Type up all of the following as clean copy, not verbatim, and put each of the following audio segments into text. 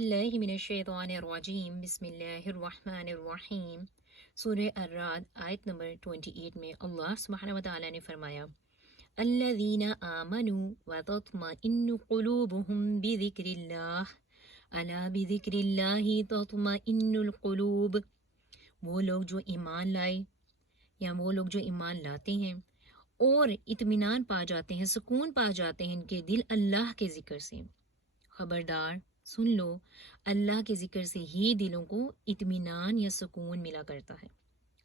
اللہ من الشیطان الرجیم بسم اللہ الرحمن الرحیم سورہ الرعد آیت نمبر 28 میں اللہ سبحانہ وتعالی نے فرمایا الذین آمنوا وتطمئن قلوبهم بذکر اللہ الا بذکر اللہ تطمئن القلوب، وہ لوگ جو ایمان لائے یا وہ لوگ جو ایمان لاتے ہیں اور اطمینان پا جاتے ہیں، سکون پا جاتے ہیں ان کے دل اللہ کے ذکر سے۔ خبردار سن لو، اللہ کے ذکر سے ہی دلوں کو اطمینان یا سکون ملا کرتا ہے۔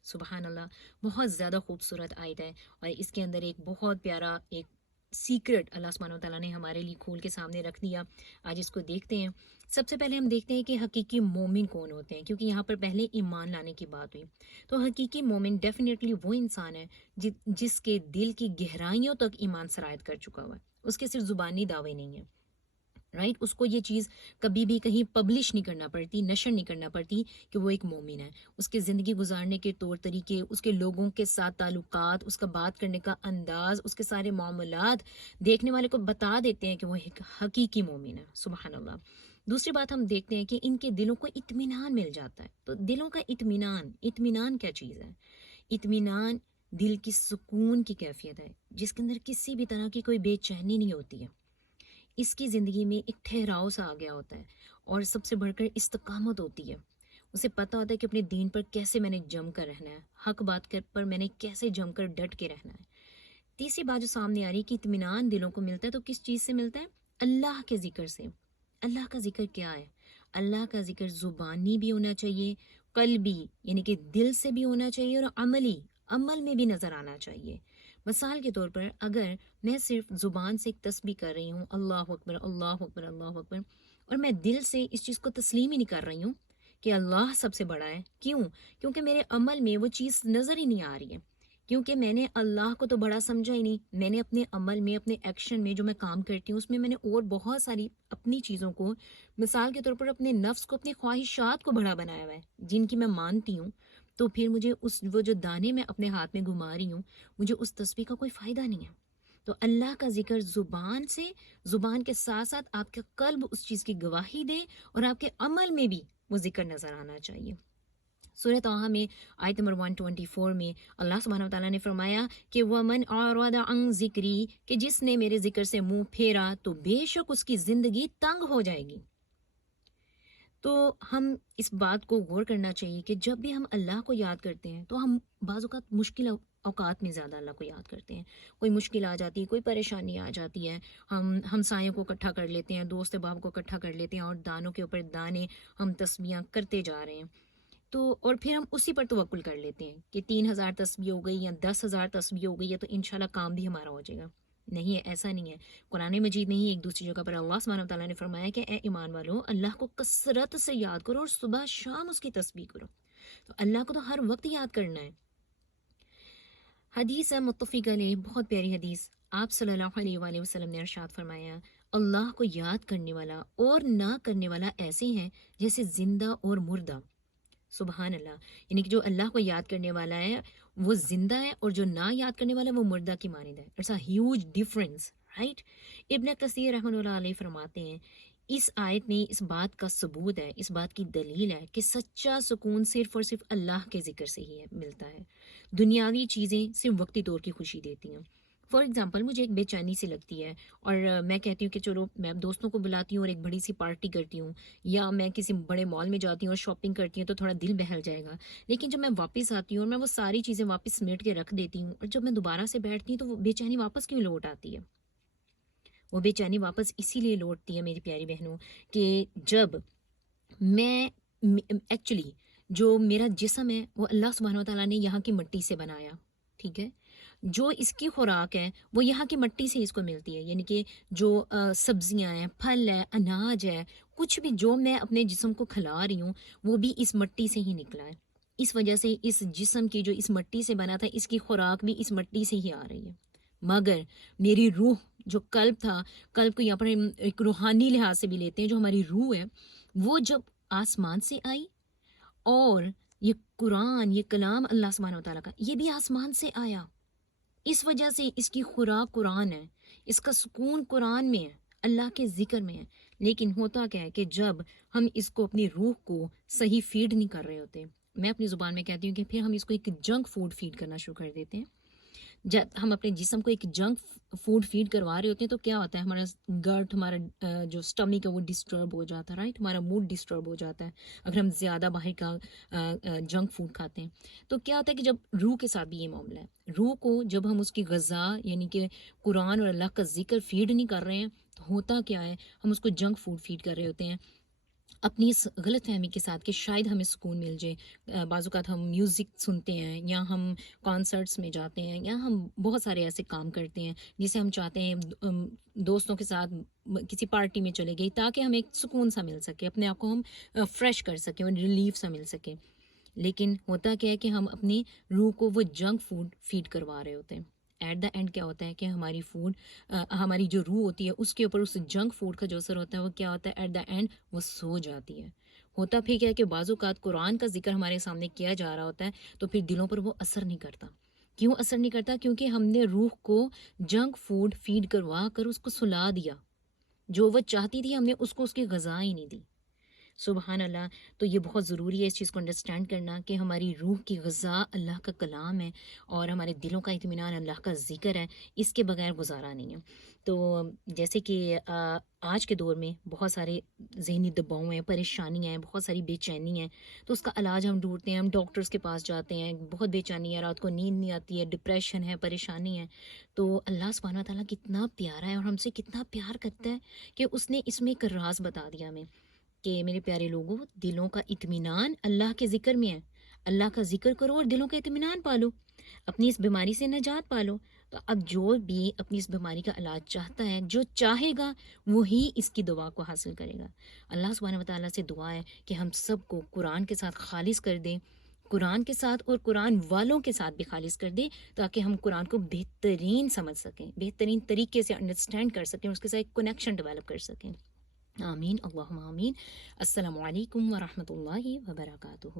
سبحان اللہ، بہت زیادہ خوبصورت آیت ہے، اور اس کے اندر ایک بہت پیارا ایک سیکرٹ اللہ سبحانہ و تعالیٰ نے ہمارے لیے کھول کے سامنے رکھ دیا۔ آج اس کو دیکھتے ہیں۔ سب سے پہلے ہم دیکھتے ہیں کہ حقیقی مومن کون ہوتے ہیں، کیونکہ یہاں پر پہلے ایمان لانے کی بات ہوئی۔ تو حقیقی مومن ڈیفینیٹلی وہ انسان ہے جس کے دل کی گہرائیوں تک ایمان سرایت کر چکا ہوا ہے، اس کے صرف زبانی دعوے نہیں ہیں، رائٹ؟ اس کو یہ چیز کبھی بھی کہیں پبلش نہیں کرنا پڑتی، نشر نہیں کرنا پڑتی کہ وہ ایک مومن ہے۔ اس کے زندگی گزارنے کے طور طریقے، اس کے لوگوں کے ساتھ تعلقات، اس کا بات کرنے کا انداز، اس کے سارے معاملات دیکھنے والے کو بتا دیتے ہیں کہ وہ ایک حقیقی مومن ہے۔ سبحان اللہ۔ دوسری بات ہم دیکھتے ہیں کہ ان کے دلوں کو اطمینان مل جاتا ہے۔ تو دلوں کا اطمینان کیا چیز ہے؟ اطمینان دل کی سکون کی کیفیت ہے، جس کے اندر کسی بھی طرح کی کوئی بے چینی نہیں ہوتی ہے۔ اس کی زندگی میں ایک ٹھہراؤ سا آ گیا ہوتا ہے، اور سب سے بڑھ کر استقامت ہوتی ہے۔ اسے پتہ ہوتا ہے کہ اپنے دین پر کیسے میں نے جم کر رہنا ہے، حق بات پر میں نے کیسے جم کر ڈٹ کے رہنا ہے۔ تیسری بات جو سامنے آ رہی کہ اطمینان دلوں کو ملتا ہے، تو کس چیز سے ملتا ہے؟ اللہ کے ذکر سے۔ اللہ کا ذکر کیا ہے؟ اللہ کا ذکر زبانی بھی ہونا چاہیے، قلبی یعنی کہ دل سے بھی ہونا چاہیے، اور عمل میں بھی نظر آنا چاہیے۔ مثال کے طور پر اگر میں صرف زبان سے ایک تسبیح کر رہی ہوں، اللہ اکبر اللہ اکبر اللہ اکبر، اور میں دل سے اس چیز کو تسلیم ہی نہیں کر رہی ہوں کہ اللہ سب سے بڑا ہے، کیونکہ میرے عمل میں وہ چیز نظر ہی نہیں آ رہی ہے، کیونکہ میں نے اللہ کو تو بڑا سمجھا ہی نہیں۔ میں نے اپنے عمل میں، اپنے ایکشن میں جو میں کام کرتی ہوں، اس میں نے اور بہت ساری اپنی چیزوں کو، مثال کے طور پر اپنے نفس کو، اپنی خواہشات کو بڑا بنایا ہوا ہے، جن کی میں مانتی ہوں۔ تو پھر مجھے وہ جو دانے میں اپنے ہاتھ میں گھما رہی ہوں، مجھے اس تسبیح کا کوئی فائدہ نہیں ہے۔ تو اللہ کا ذکر زبان کے ساتھ ساتھ آپ کا قلب اس چیز کی گواہی دے، اور آپ کے عمل میں بھی وہ ذکر نظر آنا چاہیے۔ سورہ طٰہٰ میں آیت نمبر 124 میں اللہ سبحانہ و تعالیٰ نے فرمایا کہ وَمَنْ أَعْرَضَ عَنْ ذِكْرِي، کہ جس نے میرے ذکر سے منہ پھیرا تو بے شک اس کی زندگی تنگ ہو جائے گی۔ تو ہم اس بات کو غور کرنا چاہیے کہ جب بھی ہم اللہ کو یاد کرتے ہیں تو ہم بعض اوقات مشکل اوقات میں زیادہ اللہ کو یاد کرتے ہیں۔ کوئی مشکل آ جاتی ہے، کوئی پریشانی آ جاتی ہے، ہم ہمسایوں کو اکٹھا کر لیتے ہیں، دوست احباب کو اکٹھا کر لیتے ہیں، اور دانوں کے اوپر دانے ہم تسبیحاں کرتے جا رہے ہیں۔ تو اور پھر ہم اسی پر توکل کر لیتے ہیں کہ 3000 تسبیح ہو گئی یا 10,000 تسبیح ہو گئی ہے تو انشاءاللہ کام بھی ہمارا ہو جائے گا۔ نہیں ہے، ایسا نہیں ہے۔ قرآن مجید میں ہی ایک دوسری جگہ پر اللہ سبحانہ و تعالیٰ نے فرمایا کہ اے ایمان والو، اللہ کو کثرت سے یاد کرو اور صبح شام اس کی تسبیح کرو۔ تو اللہ کو تو ہر وقت یاد کرنا ہے۔ حدیث ہے متفق علیہ، بہت پیاری حدیث۔ آپ صلی اللہ علیہ وآلہ وسلم نے ارشاد فرمایا، اللہ کو یاد کرنے والا اور نہ کرنے والا ایسے ہیں جیسے زندہ اور مردہ۔ سبحان اللہ، یعنی کہ جو اللہ کو یاد کرنے والا ہے وہ زندہ ہے، اور جو نہ یاد کرنے والا ہے وہ مردہ کی مانند ہے۔ It's a huge difference, right? Ibn Kathir رحمۃ اللہ علیہ فرماتے ہیں اس آیت میں اس بات کا ثبوت ہے، اس بات کی دلیل ہے کہ سچا سکون صرف اور صرف اللہ کے ذکر سے ہی ملتا ہے۔ دنیاوی چیزیں صرف وقتی طور کی خوشی دیتی ہیں۔ فار ایگزامپل مجھے ایک بے چینی سی لگتی ہے، اور میں کہتی ہوں کہ چلو میں دوستوں کو بلاتی ہوں اور ایک بڑی سی پارٹی کرتی ہوں، یا میں کسی بڑے مال میں جاتی ہوں اور شاپنگ کرتی ہوں تو تھوڑا دل بہل جائے گا، لیکن جب میں واپس آتی ہوں اور میں وہ ساری چیزیں واپس سمیٹ کے رکھ دیتی ہوں، اور جب میں دوبارہ سے بیٹھتی ہوں تو وہ بے چینی واپس کیوں لوٹ آتی ہے؟ وہ بے چینی واپس اسی لیے لوٹتی ہے میری پیاری بہنوں کہ جب میں ایکچولی جو میرا جسم ہے وہ اللہ سبحانہ و تعالیٰ نے یہاں کی مٹی سے بنایا، ٹھیک ہے؟ جو اس کی خوراک ہے وہ یہاں کی مٹی سے اس کو ملتی ہے، یعنی کہ جو سبزیاں ہیں، پھل ہے، اناج ہے، کچھ بھی جو میں اپنے جسم کو کھلا رہی ہوں وہ بھی اس مٹی سے ہی نکلا ہے۔ اس وجہ سے اس جسم کی جو اس مٹی سے بنا تھا، اس کی خوراک بھی اس مٹی سے ہی آ رہی ہے۔ مگر میری روح جو قلب تھا، قلب کو یہاں پر ایک روحانی لحاظ سے بھی لیتے ہیں، جو ہماری روح ہے وہ جب آسمان سے آئی، اور یہ قرآن، یہ کلام اللہ سبحانہ و تعالیٰ کا، یہ بھی آسمان سے آیا، اس وجہ سے اس کی خوراک قرآن ہے، اس کا سکون قرآن میں ہے، اللہ کے ذکر میں ہے۔ لیکن ہوتا کیا ہے کہ جب ہم اس کو اپنی روح کو صحیح فیڈ نہیں کر رہے ہوتے، میں اپنی زبان میں کہتی ہوں کہ پھر ہم اس کو ایک جنک فوڈ فیڈ کرنا شروع کر دیتے ہیں۔ جب ہم اپنے جسم کو ایک جنک فوڈ فیڈ کروا رہے ہوتے ہیں تو کیا ہوتا ہے، ہمارا گٹ، ہمارا جو اسٹمک ہے وہ ڈسٹرب ہو جاتا ہے، رائٹ، ہمارا موڈ ڈسٹرب ہو جاتا ہے اگر ہم زیادہ باہر کا جنک فوڈ کھاتے ہیں۔ تو کیا ہوتا ہے کہ جب روح کے ساتھ بھی یہ معاملہ ہے، روح کو جب ہم اس کی غذا یعنی کہ قرآن اور اللہ کا ذکر فیڈ نہیں کر رہے ہیں تو ہوتا کیا ہے، ہم اس کو جنک فوڈ فیڈ کر رہے ہوتے ہیں اپنی اس غلط فہمی کے ساتھ کہ شاید ہمیں سکون مل جائے۔ بعض اوقات ہم میوزک سنتے ہیں یا ہم کانسرٹس میں جاتے ہیں یا ہم بہت سارے ایسے کام کرتے ہیں جسے ہم چاہتے ہیں دوستوں کے ساتھ کسی پارٹی میں چلے گئی تاکہ ہمیں ایک سکون سا مل سکے، اپنے آپ کو ہم فریش کر سکیں اور ریلیف سا مل سکے۔ لیکن ہوتا کیا ہے کہ ہم اپنی روح کو وہ جنک فوڈ فیڈ کروا رہے ہوتے ہیں۔ ایٹ دا اینڈ کیا ہوتا ہے کہ ہماری ہماری جو روح ہوتی ہے اس کے اوپر اس جنک فوڈ کا جو اثر ہوتا ہے وہ کیا ہوتا ہے، ایٹ دا اینڈ وہ سو جاتی ہے۔ ہوتا پھر کیا ہے کہ بعض اوقات قرآن کا ذکر ہمارے سامنے کیا جا رہا ہوتا ہے تو پھر دلوں پر وہ اثر نہیں کرتا۔ کیوں اثر نہیں کرتا؟ کیونکہ ہم نے روح کو جنک فوڈ فیڈ کروا کر اس کو سلا دیا، جو وہ چاہتی تھی ہم نے اس کو اس کی غذا ہی نہیں دی۔ سبحان اللہ۔ تو یہ بہت ضروری ہے اس چیز کو انڈرسٹینڈ کرنا کہ ہماری روح کی غذا اللہ کا کلام ہے اور ہمارے دلوں کا اطمینان اللہ کا ذکر ہے، اس کے بغیر گزارا نہیں ہے۔ تو جیسے کہ آج کے دور میں بہت سارے ذہنی دباؤ ہیں، پریشانیاں ہیں، بہت ساری بے چینی ہیں، تو اس کا علاج ہم ڈھونڈتے ہیں، ہم ڈاکٹرز کے پاس جاتے ہیں، بہت بے چینی ہے، رات کو نیند نہیں آتی ہے، ڈپریشن ہے، پریشانی ہے۔ تو اللہ سبحانہ وتعالیٰ کتنا پیارا ہے اور ہم سے کتنا پیار کرتا ہے کہ اس نے اس میں ایک راز بتا دیا ہمیں کہ میرے پیارے لوگوں، دلوں کا اطمینان اللہ کے ذکر میں ہے۔ اللہ کا ذکر کرو اور دلوں کا اطمینان پالو، اپنی اس بیماری سے نجات پالو۔ تو اب جو بھی اپنی اس بیماری کا علاج چاہتا ہے، جو چاہے گا وہی اس کی دعا کو حاصل کرے گا۔ اللہ سبحانہ وتعالیٰ سے دعا ہے کہ ہم سب کو قرآن کے ساتھ خالص کر دیں، قرآن کے ساتھ اور قرآن والوں کے ساتھ بھی خالص کر دیں، تاکہ ہم قرآن کو بہترین سمجھ سکیں، بہترین طریقے سے انڈرسٹینڈ کر سکیں، اس کے ساتھ ایک کنیکشن ڈیولپ کر سکیں۔ آمین، اللہم آمین۔ السلام علیکم ورحمۃ اللہ وبرکاتہ۔